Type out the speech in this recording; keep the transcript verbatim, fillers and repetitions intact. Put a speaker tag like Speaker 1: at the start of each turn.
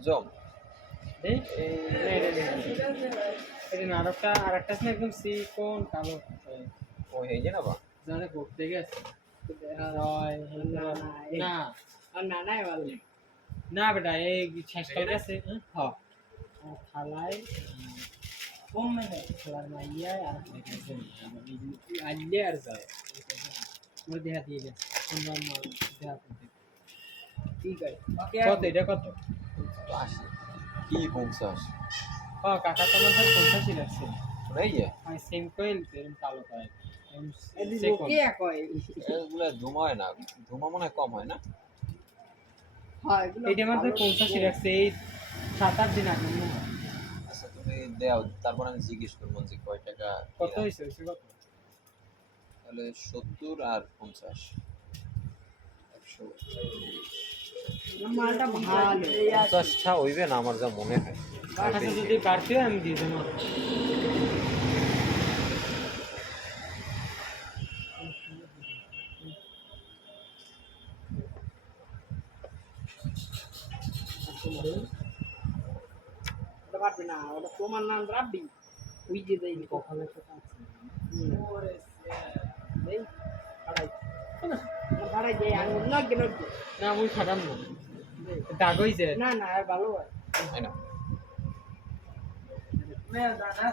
Speaker 1: জম
Speaker 2: এই এটা না আরেকটা আরেকটা আছে না একদম চিকন কালো
Speaker 1: ও এই যে না বা
Speaker 2: জানে ঘুরতে গেছে রয় না
Speaker 3: আর না নাই বলে
Speaker 2: না বেটা এই শেষ কাল গেছে হ্যাঁ খালাই কম মানে খালার মাইয়া আর গেছে আইলে আর যায় মোর দেহা দিয়ে গেছে তোমরা মাল দেহা করতে
Speaker 3: ঠিক আছে
Speaker 2: কত এটা কত
Speaker 1: আসি কি পঞ্চাশ
Speaker 2: হ্যাঁ কাকা তোমার সাথে পঞ্চাশই লাগছে
Speaker 1: এই যে
Speaker 2: আমি সেম কইল এরকম কালো পায়
Speaker 3: এদি কে কয়
Speaker 1: এগুলো ধুমা হয় না ধুমা মনে হয় কম হয় না
Speaker 3: হয় এগুলো
Speaker 2: এইটা আমার পঞ্চাশই লাগছে এই সাত আট দিন আগে মনে হয়।
Speaker 1: আচ্ছা তুমি দাও তারপর আমি জিজ্ঞেস করবো যে কয় টাকা
Speaker 2: কত হয়েছে হয়েছে কত
Speaker 1: তাহলে সত্তর আর পঞ্চাশ একশো
Speaker 3: মালটা ভালো
Speaker 1: পঞ্চাশটা হইবে না আমার যা মনে হয়
Speaker 2: আচ্ছা যদি বাড়তি হয় আমি দিয়ে দেবো
Speaker 3: ওটা পারবে না ওটা তোমার নাম রাব্বি ওই যে দেই
Speaker 2: কপালে তো আছে
Speaker 3: দেই আড়াই আড়াই দেই আমি অন্য কেন
Speaker 2: না আমি খাটাম না দাগ হইছে
Speaker 3: না না আর ভালো হয়
Speaker 1: তাই না
Speaker 3: মেল দাদা